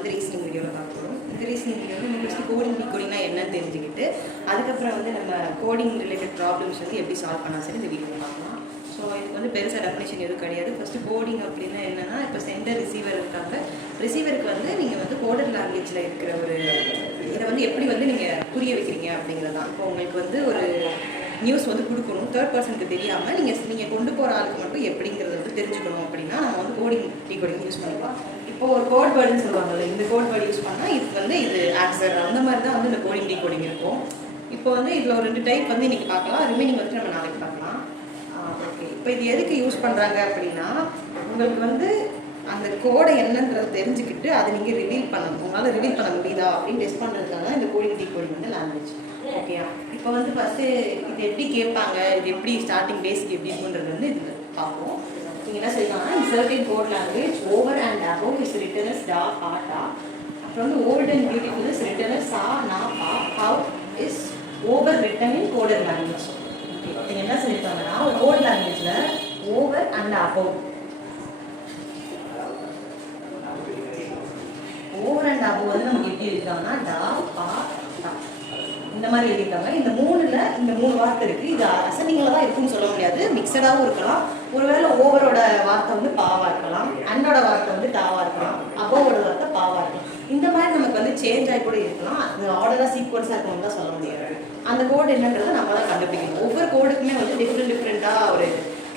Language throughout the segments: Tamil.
வந்து ரீசனிங் வீடியோவில் பார்க்க போகிறோம். இந்த ரீசனிங் வீடியோவில் நம்ம ஃபஸ்ட்டு கோடிங் டிகோடிங்னா என்னன்னு தெரிஞ்சுக்கிட்டு அதுக்கப்புறம் வந்து நம்ம கோடிங் ரிலேட்டட் ப்ராப்ளம்ஸ் வந்து எப்படி சால்வ் பண்ணலாம் சரி இந்த வீடியோவில் பார்க்கலாம். ஸோ இதுக்கு வந்து பெருசாக டெஃபினேஷன் எதுவும் கிடையாது. ஃபஸ்ட்டு கோடிங் அப்படின்னா என்னென்னா, இப்போ சென்டர் ரிசீவர் இருக்காங்க. ரிசீவருக்கு வந்து நீங்கள் வந்து கோடர் லாங்குவேஜில் இருக்கிற ஒரு இதை வந்து எப்படி வந்து நீங்கள் புரிய வைக்கிறீங்க அப்படிங்கிறது தான். இப்போ உங்களுக்கு வந்து ஒரு நியூஸ் வந்து கொடுக்கணும், தேர்ட் பர்சனுக்கு தெரியாமல் நீங்கள் கொண்டு போகிற ஆளுக்கு மட்டும் எப்படிங்கிறத வந்து தெரிஞ்சுக்கணும் அப்படின்னா நம்ம வந்து கோடிங் டிகோடிங் யூஸ் பண்ணிக்கலாம். இப்போ ஒரு கோட் வேர்டுன்னு சொல்லுவாங்கல்ல, இந்த கோட் வேர்டு யூஸ் பண்ணால் இது வந்து இது ஆன்சர், அந்த மாதிரி தான் வந்து இந்த கோடிங் டிகோடிங் இருக்கும். இப்போ வந்து இதில் ஒரு 2 டைப் வந்து இன்றைக்கி பார்க்கலாம், ரிமைனிங் வந்து நம்ம நாளைக்கு பார்க்கலாம். ஓகே, இப்போ இது எதுக்கு யூஸ் பண்ணுறாங்க அப்படின்னா, உங்களுக்கு வந்து அந்த கோடை என்னன்றது தெரிஞ்சுக்கிட்டு அதை நீங்கள் ரிவீல் பண்ணணும். உங்களால் ரிவீல் பண்ண முடியுதா அப்படின்னு டெஸ்ட் பண்ணுறதுக்காக இந்த கோடிங் டிகோடிங் வந்து லாங்குவேஜ். ஓகேயா, இப்போ வந்து ஃபஸ்ட்டு இது எப்படி கேட்பாங்க, இது எப்படி ஸ்டார்டிங் பேசிக் எப்படி இருக்குன்றது வந்து இது பார்ப்போம். நீங்கள் என்ன சொல்லியிருக்காங்கன்னா, inserting code language over and above is written as டா பா டா. அப்புறம் வந்து old and beautiful is written as சா நா பா. How is over written in coder language. Okay, நீங்கள் என்ன சொல்லியிருக்காங்கன்னா, ஒரு கோட் லாங்குவேஜில் over and above, over and above வந்து நமக்கு எப்படி இருக்காங்கன்னா டா பா டா இந்த மாதிரி எழுதியிருக்காங்க. இந்த 3ல் இந்த 3 வார்த்தை இருக்குது. இது அசனிங்கில் தான் இருக்குன்னு சொல்ல முடியாது, மிக்சடாகவும் இருக்கலாம். ஒருவேளை ஓவரோட வார்த்தை வந்து பாவாக இருக்கலாம், அண்டோட வார்த்தை வந்து டாவாக இருக்கலாம், அபவோட வார்த்தை பாவாக இருக்கலாம். இந்த மாதிரி நமக்கு வந்து சேஞ்ச் ஆகி கூட இருக்கலாம். அது ஆர்டராக சீக்வன்ஸாக இருக்கணும்னு தான் சொல்ல முடியாது. அந்த கோடு என்னன்றதை நம்ம தான் கண்டுபிடிக்கணும். ஒவ்வொரு கோடுக்குமே வந்து டிஃப்ரெண்ட்டாக ஒரு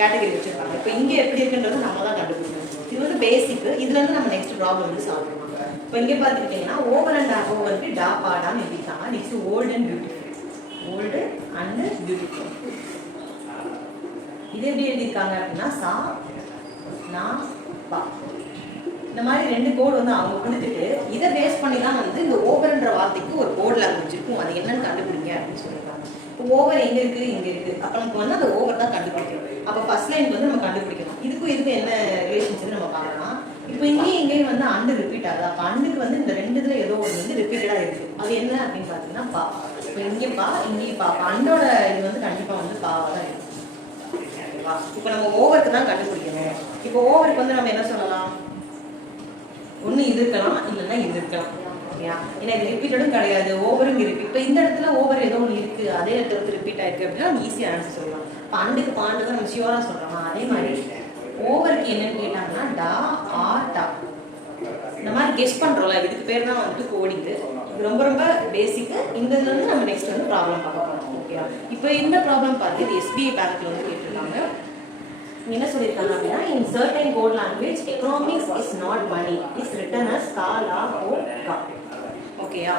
கேட்டகரி வச்சுருப்பாங்க. இப்போ இங்கே எப்படி இருக்குன்றது நம்ம தான் கண்டுபிடிக்கணும். இது வந்து பேசிக்கு. இதுலேருந்து நம்ம நெக்ஸ்ட் ப்ராப்ளம் வந்து சால்வ் பண்ணுவோம். இப்போ இங்கே பார்த்துக்கிட்டிங்கன்னா ஓவர் அண்ட் அபவ் வந்து டா பாடான்னு எழுதிட்டாங்க. Next old and beautiful, old and beautiful. இது எப்படி எழுதியிருக்காங்க அப்படின்னா சா நா பா. இந்த மாதிரி 2 கோடு வந்து அவங்க கொடுத்துட்டு இதை பேஸ் பண்ணி தான் வந்து இந்த ஓவர்ன்ற வார்த்தைக்கு ஒரு கோட் லாங்குவேஜ் இருக்கும். அது என்னன்னு கண்டுபிடிங்க அப்படின்னு சொல்லியிருக்காங்க. இப்போ ஓவர் எங்கே இருக்குது, இங்கே இருக்குது. அப்போ நமக்கு வந்து அந்த ஓவர் தான் கண்டுபிடிக்கணும். அப்போ ஃபர்ஸ்ட் லைனுக்கு வந்து நம்ம கண்டுபிடிக்கணும். இதுக்கும் என்ன ரிலேஷன்ஷிப் நம்ம பார்க்கலாம். இப்போ இங்கேயும் வந்து அண்டு ரிப்பீட் ஆகுது. அப்போ அண்டுக்கு வந்து இந்த 2 இதில் ஏதோ ஒன்று வந்து ரிப்பீட்டடாக இருக்குது. அது என்ன அப்படின்னு பார்த்தீங்கன்னா பா. இப்போ இங்கேயும் பா, இங்கேயும் பா. அண்டோட இது வந்து கண்டிப்பாக வந்து பாவாக தான் இருக்கும். ஓகேவா, இப்போ நம்ம ஓவருக்கு தான் கண்டுபிடிக்கணும். இப்போ ஓவருக்கு வந்து நம்ம என்ன சொல்லலாம், ஒன்று இது இருக்கலாம், இல்லைன்னா இது இருக்கலாம். ஓகேயா, ஏன்னா இது ரிப்பீட்டடும் கிடையாது, ஓவரும் இருக்குது. இப்போ இந்த இடத்துல ஓவர் ஏதோ ஒன்று இருக்குது, அதே இடத்துல வந்து ரிப்பீட் ஆயிருக்கு அப்படின்னா நம்ம ஈஸியாக ஆன்சர் சொல்லலாம். இப்போ அண்டுக்கு பாண்டு தான் நம்ம ஷியோராக சொல்கிறோமா, அதே மாதிரி ஓவருக்கு என்னன்னு கேட்டாங்கன்னா டா ஆ டா. இந்த மாதிரி கெஸ் பண்ணுறோம்ல, இதுக்கு பேர் தான் வந்துட்டு கோடிங்கு. இது ரொம்ப ரொம்ப பேசிக்கு. இந்த இதில் வந்து நம்ம நெக்ஸ்ட் வந்து ப்ராப்ளம் பார்க்க போகிறோம். ஓகேவா, இப்போ இந்த ப்ராப்ளம் பார்த்து இது SBI பேங்க்ல வந்து கேட்டிருக்காங்க. என்ன சொல்லியிருக்காங்க அப்படின்னா, in certain code language economics is not money is written as கா லா ஹோ கா. ஓகேயா,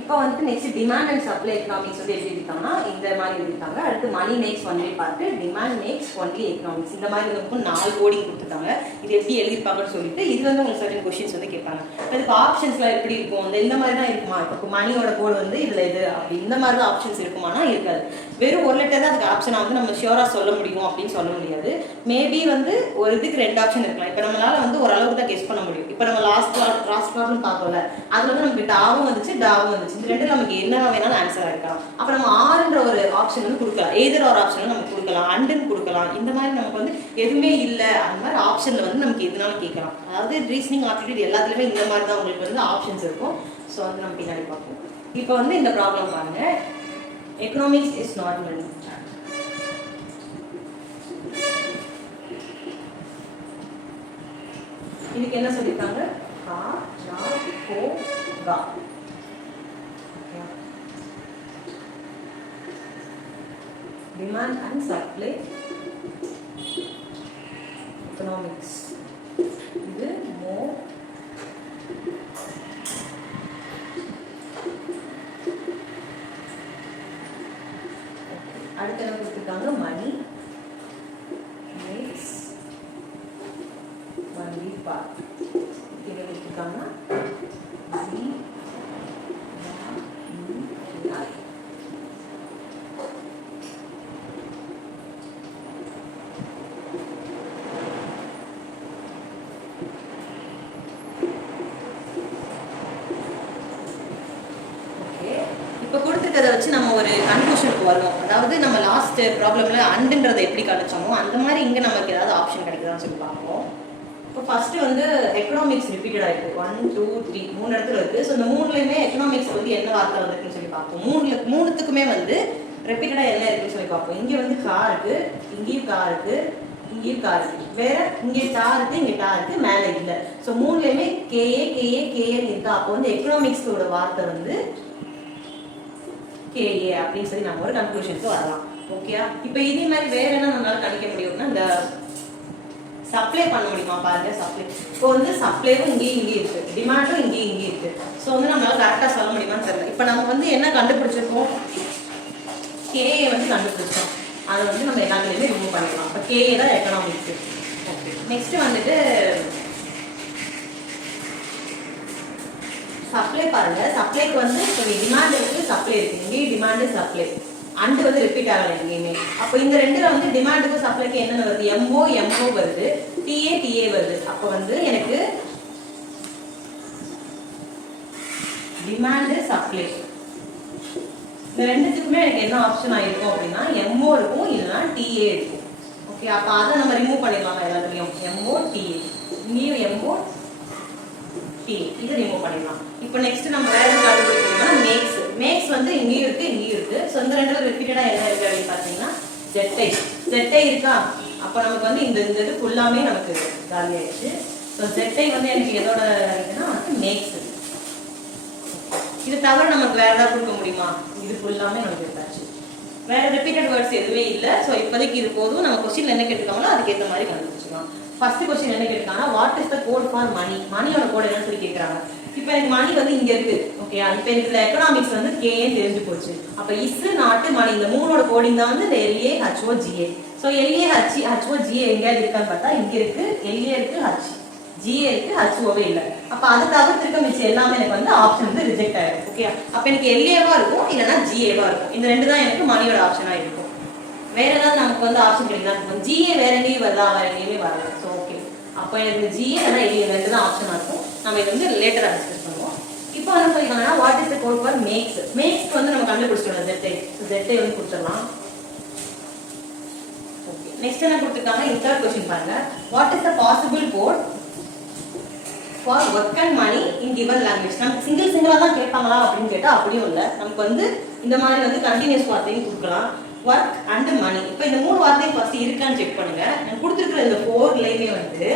இப்போ வந்து next demand and supply economics வந்து எப்படி இருக்காங்கன்னா இந்த மாதிரி எழுதிருக்காங்க. அடுத்து மணி மேக்ஸ் ஒன்லி பார்த்து டிமாண்ட் மேக்ஸ் ஒன்லி எக்கனாமிக்ஸ். இந்த மாதிரி வந்து 4 கோடிங் கொடுத்துருக்காங்க. இது எப்படி எழுதிருப்பாங்கன்னு சொல்லிட்டு இது வந்து உங்களுக்கு சர்டன் கொஸ்டின்ஸ் வந்து கேட்பாங்க. இப்போ இதுக்கு ஆப்ஷன்ஸ்லாம் எப்படி இருக்கும், இந்த மாதிரி தான் இருக்குமா. இப்போ மணியோட கோடு வந்து இதில் இது அப்படி இந்த மாதிரி தான் ஆப்ஷன்ஸ் இருக்குமானா இருக்காது. வெறும் ஒரு லெட்டர் தான் அதுக்கு ஆப்ஷனாக வந்து நம்ம ஷியோராக சொல்ல முடியும் அப்படின்னு சொல்ல முடியாது. மேபி வந்து ஒரு இதுக்கு 2 ஆப்ஷன் இருக்கலாம். இப்போ நம்மளால வந்து ஓரளவுக்கு தான் கெஸ் பண்ண முடியும். இப்போ நம்ம லாஸ்ட் ப்ராப்ளம் பார்க்கல, அதில் வந்து நமக்கு டாவும் வந்துச்சு டாவும் வந்துச்சு. இந்த 2 நமக்கு என்ன வேணாலும் ஆன்சர் ஆகிருக்கலாம். அப்போ நம்ம ஆறுன்ற ஒரு ஆப்ஷன் வந்து கொடுக்கலாம், எதிர் ஒரு ஆப்ஷன் நம்ம கொடுக்கலாம், அண்டுன்னு கொடுக்கலாம். இந்த மாதிரி நமக்கு வந்து எதுவுமே இல்லை அந்த மாதிரி ஆப்ஷனில் வந்து நமக்கு எதுனாலும் கேட்கலாம். அதாவது ரீசனிங் ஆப்டிடியூட் எல்லாத்துலேயுமே இந்த மாதிரி தான் உங்களுக்கு வந்து ஆப்ஷன்ஸ் இருக்கும். ஸோ வந்து நம்ம பின்னாடி பார்ப்போம். இப்போ வந்து இந்த ப்ராப்ளம் பாருங்க, எக்கனாமிக்ஸ் இஸ் நாட் மணி. இதுக்கு என்ன சொல்லியிருக்காங்க, கா லா ஹோ கா. Demand and supply economics. இது மோ அடுத்து என்ன கொடுத்துருக்காங்க, மணி மேக்ஸ் ஒன்லி பார்ட். இது கொடுத்துருக்காங்கன்னா இப்போ கொடுத்துருக்கதை வச்சு நம்ம ஒரு கன்க்ளூஷனுக்கு வருவோம். அதாவது நம்ம லாஸ்ட் ப்ராப்ளமில் அண்டுன்றதை எப்படி கணிச்சோமோ அந்த மாதிரி இங்கே நமக்கு ஏதாவது ஆப்ஷன் கிடைக்குதான்னு சொல்லி பார்ப்போம். இப்போ ஃபர்ஸ்ட் வந்து எக்கனாமிக்ஸ் ரிப்பீட்டட் ஆயிருக்கு 1 2 3 மூணு இடத்துல இருக்கு. ஸோ இந்த மூணுலையுமே எக்கனாமிக்ஸ் வந்து என்ன வார்த்தை வந்திருக்குன்னு சொல்லி பார்ப்போம். மூணுத்துக்குமே வந்து ரிப்பீட்டடா என்ன இருக்குன்னு சொல்லி பார்ப்போம். இங்க வந்து கா இருக்கு, இங்கேயும் கா இருக்கு, இங்கேயும் கா இருக்கு, வேற இங்கே டா இருக்கு, இங்க டா இருக்கு, மேல இல்ல. ஸோ மூணுலையுமே கேஏ கேஏ கேஏன்னு இருக்கா. அப்போ வந்து எக்கனாமிக்ஸோட வார்த்தை வந்து கேஏ அப்படின்னு சொல்லி நம்ம ஒரு கன்க்ளூஷனுக்கு வரலாம். ஓகேயா? இப்போ இதே மாதிரி வேற என்ன நம்மளால கணிக்க முடியும்னா இந்த சப்ளை பண்ண முடியுமா பாருங்க. சப்ளை இப்போ வந்து சப்ளைவும் இங்கேயும் இருக்கு, டிமாண்டும் இங்கேயும் இருக்கு. ஸோ வந்து நம்மளால கரெக்டாக சொல்ல முடியுமான்னு தெரியல. இப்போ நம்ம வந்து என்ன கண்டுபிடிச்சிருக்கோம், கேஏ வந்து கண்டுபிடிச்சோம். அதை வந்து நம்ம எல்லாத்துலேயுமே ரிமூவ் பண்ணிக்கலாம். இப்போ கேஏ தான் எக்கனாமிக்ஸ். ஓகே, நெக்ஸ்ட் வந்துட்டு சப்ளை பாருங்க. சப்ளைக்கு வந்து இப்போ டிமாண்ட் இருக்கு, சப்ளை இருக்கு. இங்கேயும் டிமாண்டு சப்ளை அண்டு வந்து ரிப்பீட் ஆகலை எங்கேயுமே. அப்போ இந்த ரெண்டுல வந்து டிமாண்டுக்கும் சப்ளைக்கு என்னென்ன வருது, எம்ஓ எம்ஓ வருது, டிஏ டிஏ வருது. அப்போ வந்து எனக்கு டிமாண்டு சப்ளை இந்த ரெண்டுத்துக்குமே எனக்கு என்ன ஆப்ஷன் ஆயிருக்கும் அப்படின்னா எம்ஓ இருக்கும், இல்லைன்னா டிஏ இருக்கும். ஓகே, அப்போ அதை நம்ம ரிமூவ் பண்ணிடலாம் எல்லாத்துலையும். எம்ஓ டிஏ, இங்கேயும் எம்ஓ டிஏ, இதை ரிமூவ் பண்ணிடலாம். இப்போ நெக்ஸ்ட் நம்ம வேற என்ன கண்டுபிடிக்கணும்னா மேக்ஸ். மேக்ஸ் வந்து இங்கேயும் இருக்கு, இங்கேயும் இருக்கு. ஸோ இந்த ரெண்டு ரிப்பீட்டடா என்ன இருக்கு அப்படின்னு பார்த்தீங்கன்னா ஜெட்டை. ஜெட்டை இருக்கா? அப்போ நமக்கு வந்து இந்த இது ஃபுல்லாமே நமக்கு காலி ஆயிடுச்சு. ஸோ ஜெட்டை வந்து எனக்கு எதோட இருக்குன்னா வந்து மேக்ஸ். இது தவிர நமக்கு வேற ஏதாவது கொடுக்க முடியுமா? இது ஃபுல்லாமே நமக்கு இருக்காச்சு. வேற ரிப்பீட்டட் வேர்ட்ஸ் எதுவுமே இல்லை. ஸோ இப்போதைக்கு இது போதும். நம்ம கொஸ்டின் என்ன கேட்டுருக்காங்களோ அதுக்கேற்ற மாதிரி கண்டுபிடிச்சிக்கலாம். ஃபர்ஸ்ட் கொஸ்டின் என்ன கேட்டிருக்காங்கன்னா what is the code for money. மணியோட கோட் என்னன்னு சொல்லி கேட்குறாங்க. இப்போ எனக்கு மணி வந்து இங்க இருக்கு. ஓகேயா? இப்போ எனக்கு இந்த எக்கனாமிக்ஸ் வந்து கேஏ தெரிஞ்சு போச்சு. அப்போ இஸ் நாட்டு மணி இந்த மூணோட கோடிங் தான் வந்து இந்த எல்ஏ ஹச்ஓ ஜிஏ. ஸோ எல்ஏ ஹச் ஹச்ஓ ஜிஏ எங்கேயாவது இருக்கான்னு பார்த்தா இங்க இருக்கு, எல்ஏ இருக்கு, ஹச் ஜிஏ இருக்கு, ஹச்ஓவே இல்லை. அப்போ அதை தவிர்த்திருக்க மிச்சம் எல்லாமே எனக்கு வந்து ஆப்ஷன் வந்து ரிஜெக்ட் ஆயிடும். ஓகே, அப்போ எனக்கு எல்ஏவா இருக்கும், இல்லைன்னா ஜிஏவா இருக்கும். இந்த ரெண்டு தான் எனக்கு மணியோட ஆப்ஷனா இருக்கும். வேற ஏதாவது நமக்கு வந்து ஆப்ஷன் கிடைக்கலாம். ஜிஏ வேற எங்கேயும் வரலாம், வேற எங்கேயுமே வரல. ஸோ ஓகே, அப்போ எனக்கு ஜிஏ அதான் எல்ஏ ரெண்டு தான் ஆப்ஷனா இருக்கும். நம்ம இது வந்து லேட்டராக டிஸ்கஸ் பண்ணுவோம். இப்போ வந்து சொல்லிக்கோங்கன்னா what is the code for max. மேக்ஸ்க்கு வந்து நம்ம கண்டுபிடிச்சிடலாம் ஜெட்டை. ஜெட்டை வந்து கொடுத்துடலாம். ஓகே, நெக்ஸ்ட் என்ன கொடுத்துருக்காங்க, இந்த தேர்ட் கொஸ்டின் பாருங்க. What is the possible code for work and money in given language. நமக்கு சிங்கிளா தான் கேட்பாங்களா அப்படின்னு கேட்டால் அப்படியும் இல்லை. நமக்கு வந்து இந்த மாதிரி வந்து கண்டினியூஸ் வார்த்தையும் கொடுக்கலாம். ஒர்க் அண்ட் மணி. இப்போ இந்த மூணு வார்த்தையும் ஃபர்ஸ்ட் இருக்கான்னு செக் பண்ணுங்க. நான் கொடுத்துருக்குற இந்த 4லையுமே வந்து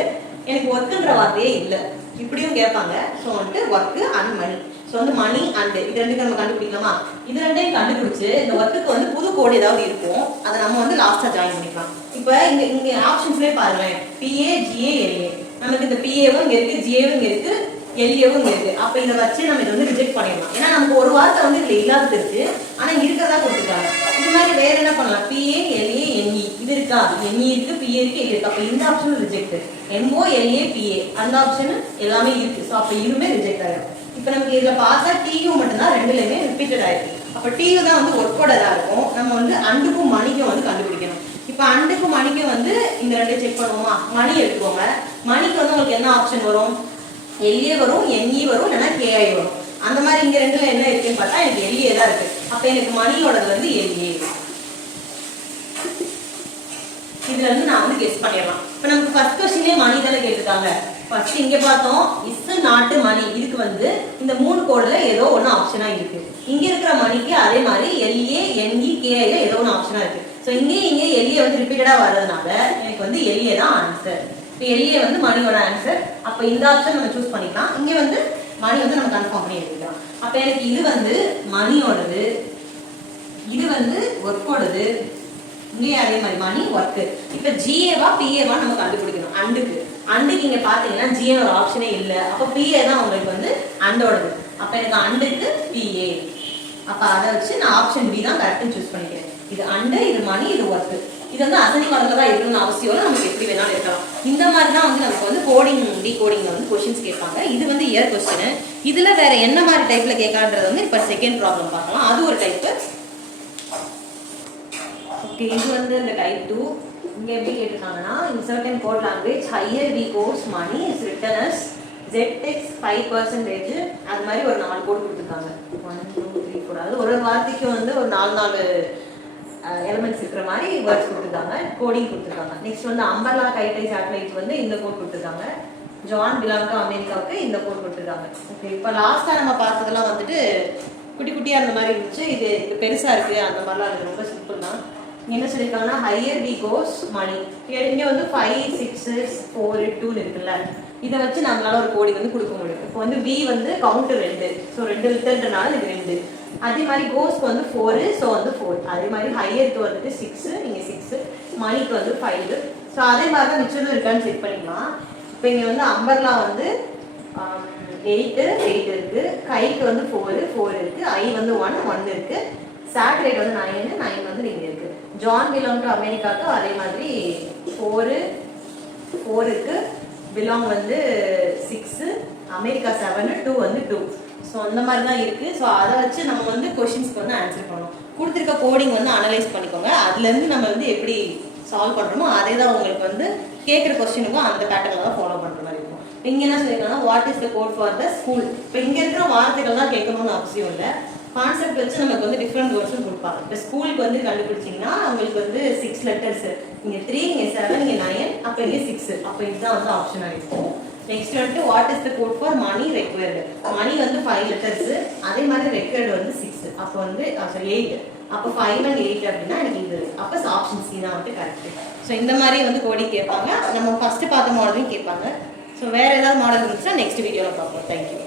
எனக்கு ஒர்க்குன்ற வார்த்தையே இல்லை. இப்படியும் கேட்பாங்க. ஸோ வந்துட்டு ஒர்க்கு அண்ட் மணி. ஸோ வந்து மணி அண்ட் இது ரெண்டுக்கு நம்ம கண்டுபிடிக்கலாமா? இது ரெண்டையும் கண்டுபிடிச்சு இந்த ஒர்க்குக்கு வந்து புது கோடு ஏதாவது இருக்கும், அதை நம்ம வந்து லாஸ்ட்டாக ஜாயின் பண்ணிக்கலாம். இப்போ இங்கே ஆப்ஷன்ஸ்லேயே பாருங்களேன், பிஏ ஜிஏ எல்ஏ. நமக்கு இந்த பிஏவும் இங்கே இருக்கு, ஜிஏவும் இங்கே இருக்கு, எல்ஏவும் இங்கே இருக்கு. அப்போ இதை வச்சு நம்ம இதை வந்து ரிஜெக்ட் பண்ணிடலாம். ஏன்னா நமக்கு ஒரு வார்த்தை வந்து இதில் இல்லாதது இருக்கு, ஆனால் இருக்கிறதா கொடுத்துருக்காங்க. இது மாதிரி வேற என்ன பண்ணலாம், பிஏ எல்ஏ என்இ இது இருக்கா, என்இ இருக்கு, பிஏ இருக்கு, எல் இருக்கு. அப்போ இந்த ஆப்ஷனும் ரிஜெக்ட். எம்ஓ எல்ஏ பிஏ அந்த ஆப்ஷன் எல்லாமே இருக்கு. ஸோ அப்போ இதுவுமே ரிஜெக்ட் ஆகிடும். இப்போ நமக்கு இதில் பார்த்தா டியூ மட்டும்தான் ரெண்டுலையுமே ரிப்பீட்டட் ஆயிருக்கு. அப்போ டியூ தான் வந்து ஒர்க்கோடதாக இருக்கும். நம்ம வந்து அண்டுக்கும் மணிக்கும் வந்து கண்டுபிடிக்கணும். இப்போ அண்டுக்கும் மணிக்கும் வந்து இந்த ரெண்டு செக் பண்ணுவோமா? மணி எடுத்துக்கோங்க. மணிக்கு வந்து உங்களுக்கு என்ன ஆப்ஷன் வரும், எல்ஏ வரும், என்இ வரும், இல்லைன்னா கேஐ வரும். அந்த மாதிரி இங்கே ரெண்டுல என்ன இருக்குன்னு பார்த்தா எனக்கு எல்ஏ தான் இருக்கு. அப்போ எனக்கு மணியோடது வந்து எல்ஏ. இதுல இருந்து நான் வந்து கெஸ் பண்ணிடலாம். இப்போ நமக்கு ஃபர்ஸ்ட் கொஸ்டினே மணி தானே கேட்டிருக்காங்க. ஃபர்ஸ்ட் இங்க பார்த்தோம் இஸ் நாட்டு மணி. இதுக்கு வந்து இந்த மூணு கோடுல ஏதோ ஒன்று ஆப்ஷனா இருக்கு. இங்க இருக்கிற மணிக்கு அதே மாதிரி எல்ஏ என்இ கேஐல ஏதோ ஒன்று ஆப்ஷனா இருக்கு. ஸோ இங்கே எல்ஏ வந்து ரிப்பீட்டடா வர்றதுனால எனக்கு வந்து எல்ஏ தான் ஆன்சர். இப்போ எல்ஏ வந்து மணியோட ஆன்சர். அப்போ இந்த ஆப்ஷன் நம்ம சூஸ் பண்ணிக்கலாம். இங்கே வந்து மணி வந்து நம்ம கன்ஃபார்ம் பண்ணி எடுத்துக்கலாம். அப்போ எனக்கு இது வந்து மணியோடது, இது வந்து ஒர்க்கோடது, இங்கேயே அதே மாதிரி மணி ஒர்க்கு. இப்போ ஜிஏவா பிஏவா நம்ம கண்டுபிடிக்கணும். அண்டுக்கு இங்கே பார்த்தீங்கன்னா ஜிஏ ஒரு ஆப்ஷனே இல்லை. அப்போ பிஏ தான் உங்களுக்கு வந்து அண்டோடது. அப்போ எனக்கு அண்டுக்கு பிஏ. அப்போ அதை வச்சு நான் ஆப்ஷன் பி தான் கரெக்டாக சூஸ் பண்ணிக்கிறேன். இது அண்டு, இது மணி, இது ஒர்க்கு. இது வந்து அசனி காலத்தில் தான் இருக்கணும்னு அவசியம் இல்லை. நமக்கு எப்படி வேணாலும் இருக்கலாம். இந்த மாதிரி தான் வந்து நமக்கு வந்து கோடிங் டிகோடிங்ல வந்து கொஸ்டின்ஸ் கேட்பாங்க. இது வந்து இயர் கொஸ்டின். இதில் வேற என்ன மாதிரி டைப்பில் கேட்கான்றது வந்து இப்போ செகண்ட் ப்ராப்ளம் பார்க்கலாம். அது ஒரு டைப்பு. ஓகே, இது வந்து இந்த டைப் 2. இங்கே எப்படி கேட்டிருக்காங்கன்னா in certain code language higher V codes money is written as ZX 5%. அது மாதிரி ஒரு 4 கோட் கொடுத்துருக்காங்க. 1 2 3 4. அது ஒரு வார்த்தைக்கு வந்து ஒரு 4 எலிமெண்ட்ஸ் இருக்கிற மாதிரி வேர்ட்ஸ் கொடுத்துருக்காங்க, கோடிங் கொடுத்துருக்காங்க. நெக்ஸ்ட் வந்து அம்பர்லா கைட்டை சேட்டலைட் வந்து இந்த கோட் கொடுத்துருக்காங்க. ஜான் பிலாங்கு அமெரிக்காவுக்கு இந்த கோட் கொடுத்துருக்காங்க. ஓகே, இப்போ லாஸ்ட்டாக நம்ம பார்த்ததெல்லாம் வந்துட்டு குட்டி குட்டியாக அந்த மாதிரி இருந்துச்சு. இது பெருசாக இருக்குது அந்த மாதிரிலாம் இருக்குது. ரொம்ப சிம்பிள் தான். என்ன சொல்லியிருக்காங்கன்னா ஹையர் வி கோஸ் மணி. இங்கே வந்து 5 6 4 2 இருக்குல்ல, இதை வச்சு நம்மளால ஒரு கோடிங் வந்து கொடுக்க முடியும். இப்போ வந்து வி வந்து கவுண்டர் 2, ஸோ 2 லிட்டர்ன்றனால இது 2. அதே மாதிரி கோஸ்க்கு வந்து 4, ஸோ வந்து 4. அதே மாதிரி ஹையருக்கு வந்துட்டு 6, இங்கே 6, மணிக்கு வந்து 5. ஸோ அதே மாதிரி தான் மிச்சம் இருக்கான்னு செக் பண்ணிக்கலாம். இப்போ இங்கே வந்து அம்பர்லா வந்து 8 இருக்கு, கைக்கு வந்து 4 இருக்கு, ஐ வந்து 1 இருக்கு, சேட்டலைட் வந்து 9 வந்து இங்கே இருக்கு. ஜான் பிலாங் டு அமெரிக்காவுக்கு அதே மாதிரி 4 இருக்கு, பிலாங் வந்து 6, அமெரிக்கா 7, 2 வந்து 2. ஸோ அந்த மாதிரி தான் இருக்குது. ஸோ அதை வச்சு நம்ம வந்து கொஷின்ஸ்க்கு வந்து ஆன்சர் பண்ணணும். கொடுத்துருக்க கோடிங் வந்து அனலைஸ் பண்ணிக்கோங்க. அதுலேருந்து நம்ம வந்து எப்படி சால்வ் பண்ணுறோமோ அதே தான் உங்களுக்கு வந்து கேட்குற கொஸ்டினுக்கும் அந்த பேட்டர்னில் தான் ஃபாலோ பண்ணுற மாதிரி இருக்கும். இங்கே என்ன சொல்லியிருக்காங்கன்னா what is the code for the school. இப்போ இங்கே இருக்கிற வார்த்தைகள் தான் கேட்கணும்னு அவசியம் இல்லை. கான்செப்ட் வச்சு நமக்கு வந்து டிஃப்ரெண்ட் வேர்ட்ஸும் கொடுப்பாங்க. இப்போ ஸ்கூலுக்கு வந்து கண்டுபிடிச்சிங்கன்னா அவங்களுக்கு வந்து 6 லெட்டர்ஸ், இங்கே 3, இங்கே 7, இங்கே 9, அப்போ இங்கே 6. அப்போ இதுதான் வந்து ஆப்ஷனாக இருக்கும். நெக்ஸ்ட் வந்துட்டு what is the code for money required. Money வந்து 5 லெட்டர்ஸ், அதே மாதிரி ரெக்வயர்டு வந்து 6. அப்போ வந்து 8. அப்போ 5 and 8 அப்படின்னா எனக்கு இது. அப்போ ஆப்ஷன் சி தான் வந்து கரெக்ட். ஸோ இந்த மாதிரி வந்து கோடிங் கேட்பாங்க. நம்ம ஃபர்ஸ்ட் பார்த்த மாடலையும் கேட்பாங்க. ஸோ வேறு ஏதாவது மாடல் இருந்துச்சுன்னா நெக்ஸ்ட் வீடியோவில் பார்ப்போம். தேங்க்யூ.